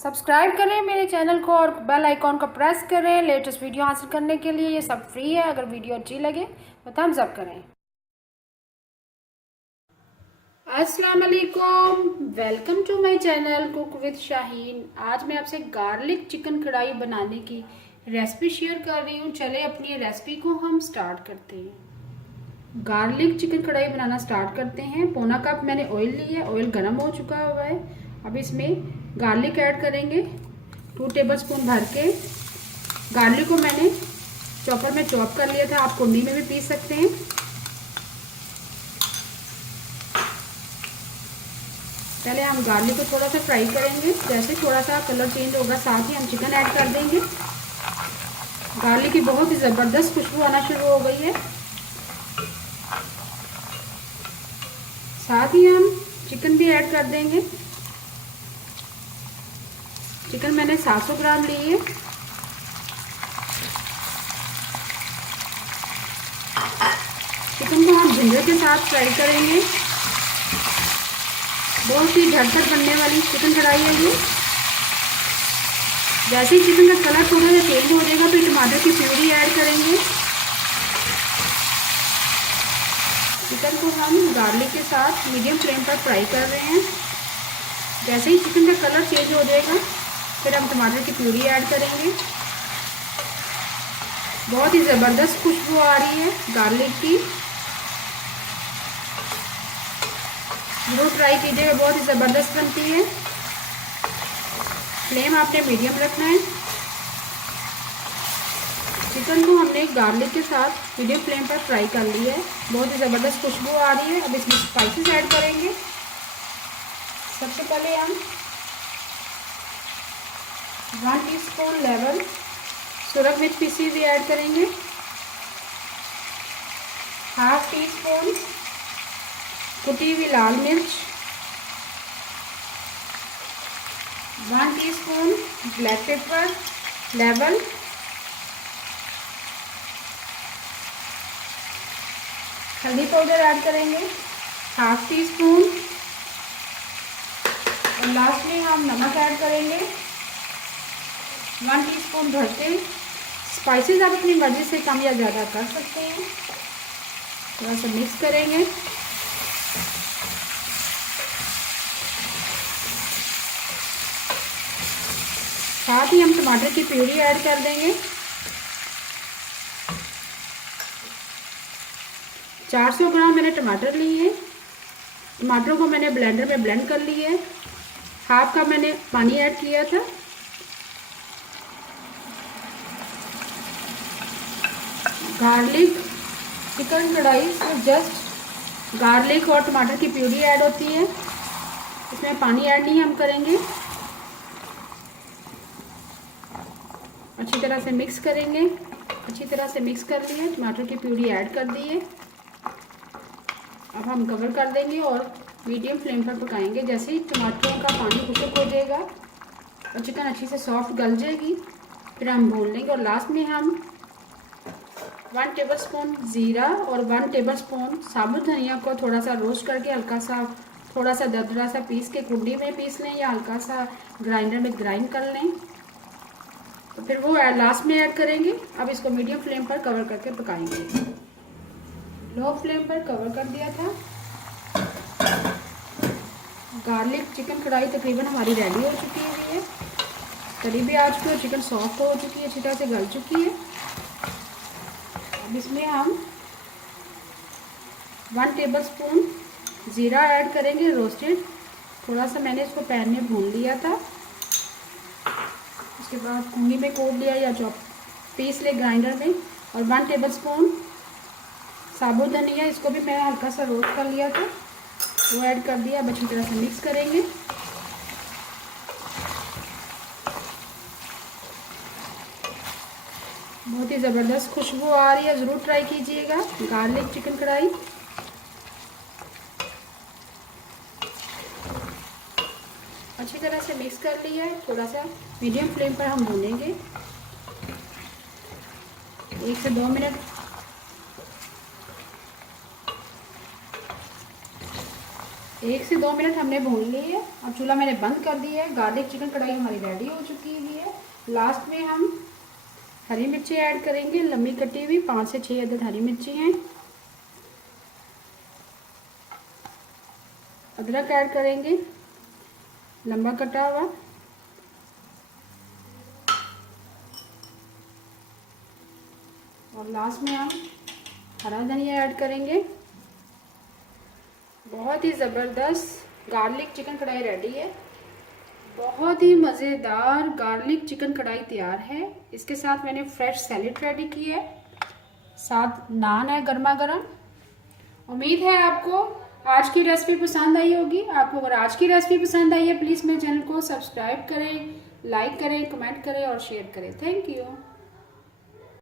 Subscribe करें मेरे channel को और बेल आइकॉन को प्रेस करें लेटेस्ट वीडियो हासिल करने के लिए। ये सब फ्री है। अगर वीडियो अच्छी लगे तो थम्स अप करें। अस्सलाम वालेकुम, welcome to my channel cook with Shaheen. आज मैं आपसे गार्लिक चिकन कढ़ाई बनाने की रेसिपी शेयर कर रही हूँ। चले अपनी रेसिपी को हम स्टार्ट करते हैं। गार्लिक चिकन कढ़ाई बनाना स्टार्ट करते हैं। पौना कप मैंने ऑयल ली है, ऑयल गर्म हो चुका हुआ है। अब इसमें गार्लिक ऐड करेंगे 2 टेबलस्पून भर के। गार्लिक को मैंने चॉपर में चॉप कर लिया था, आप कुंडी में भी पीस सकते हैं। पहले हम गार्लिक को थोड़ा सा फ्राई करेंगे। जैसे थोड़ा सा कलर चेंज होगा साथ ही हम चिकन ऐड कर देंगे। गार्लिक की बहुत ही ज़बरदस्त खुशबू आना शुरू हो गई है। साथ ही हम चिकन भी ऐड कर देंगे। चिकन मैंने 700 ग्राम ली है। चिकन को हम जिंजर के साथ फ्राई करेंगे। बहुत ही झटपट बनने वाली चिकन कढ़ाई है ये। जैसे ही चिकन का कलर थोड़ा सा चेंज हो जाएगा तो टमाटर की प्यूरी ऐड करेंगे। चिकन को हम गार्लिक के साथ मीडियम फ्लेम पर फ्राई कर रहे हैं। जैसे ही चिकन का कलर चेंज हो जाएगा फिर हम टमाटर की प्यूरी ऐड करेंगे। बहुत ही ज़बरदस्त खुशबू आ रही है गार्लिक की। जरूर ट्राई कीजिएगा, बहुत ही ज़बरदस्त बनती है। फ्लेम आपने मीडियम रखना है। चिकन को हमने गार्लिक के साथ मीडियम फ्लेम पर फ्राई कर लिया है। बहुत ही ज़बरदस्त खुशबू आ रही है। अब इसमें स्पाइसेस ऐड करेंगे। सबसे पहले हम 1 टीस्पून लेवल सुरख मिर्च पीसी हुई ऐड करेंगे। हाफ टी स्पून कुटी हुई लाल मिर्च, 1 टीस्पून ब्लैक पेपर लेवल, हल्दी पाउडर ऐड करेंगे हाफ टी स्पून और लास्ट में हम नमक ऐड करेंगे 1 टीस्पून भर के। स्पाइसेस आप अपनी मर्जी से कम या ज़्यादा कर सकते हैं। थोड़ा सा मिक्स करेंगे। साथ ही हम टमाटर की प्यूरी ऐड कर देंगे। 400 ग्राम मैंने टमाटर लिए हैं। टमाटरों को मैंने ब्लेंडर में ब्लेंड कर लिया है। हाफ कप मैंने पानी ऐड किया था। गार्लिक चिकन कढ़ाई से जस्ट गार्लिक और टमाटर की प्यूरी ऐड होती है, इसमें पानी ऐड नहीं हम करेंगे। अच्छी तरह से मिक्स करेंगे। अच्छी तरह से मिक्स कर लिए, टमाटर की प्यूरी ऐड कर दी है। अब हम कवर कर देंगे और मीडियम फ्लेम पर पकाएंगे। जैसे ही टमाटरों का पानी खुश्क हो जाएगा और चिकन अच्छी से सॉफ्ट गल जाएगी फिर हम भून लेंगे। और लास्ट में हम 1 टेबलस्पून ज़ीरा और 1 टेबलस्पून साबुत धनिया को थोड़ा सा रोस्ट करके हल्का सा थोड़ा सा दरदरा सा पीस के कुंडी में पीस लें या हल्का सा ग्राइंडर में ग्राइंड कर लें। तो फिर वो लास्ट में ऐड करेंगे। अब इसको मीडियम फ्लेम पर कवर करके पकाएंगे। लो फ्लेम पर कवर कर दिया था। गार्लिक चिकन कढ़ाई तकरीबन हमारी रेडी हो चुकी है। करी भी आ चुकी है, चिकन सॉफ्ट हो चुकी है, अच्छी तरह से गल चुकी है। अब इसमें हम 1 टेबलस्पून ज़ीरा ऐड करेंगे रोस्टेड। थोड़ा सा मैंने इसको पैन में भून लिया था। उसके बाद कुंडी में कोट लिया या चॉप पीस ले ग्राइंडर में। और 1 टेबलस्पून साबुत धनिया, इसको भी मैंने हल्का सा रोस्ट कर लिया था, वो ऐड कर दिया। अब अच्छी तरह से मिक्स करेंगे। बहुत ही ज़बरदस्त खुशबू आ रही है, ज़रूर ट्राई कीजिएगा गार्लिक चिकन कढ़ाई। अच्छी तरह से मिक्स कर लिया है। थोड़ा सा मीडियम फ्लेम पर हम भूनेंगे 1 से 2 मिनट। 1 से 2 मिनट हमने भून ली है। अब चूल्हा मैंने बंद कर दिया है। गार्लिक चिकन कढ़ाई हमारी रेडी हो चुकी है। लास्ट में हम हरी मिर्ची ऐड करेंगे, लंबी कटी हुई 5 से 6 अदद हरी मिर्ची हैं। अदरक ऐड करेंगे, लंबा कटा हुआ। और लास्ट में हम हरा धनिया ऐड करेंगे। बहुत ही ज़बरदस्त गार्लिक चिकन कढ़ाई रेडी है। बहुत ही मज़ेदार गार्लिक चिकन कढ़ाई तैयार है। इसके साथ मैंने फ्रेश सैलेड रेडी की है, साथ नान है गर्मा गर्म। उम्मीद है आपको आज की रेसिपी पसंद आई होगी। आपको अगर आज की रेसिपी पसंद आई है प्लीज़ मेरे चैनल को सब्सक्राइब करें, लाइक करें, कमेंट करें और शेयर करें। Thank you.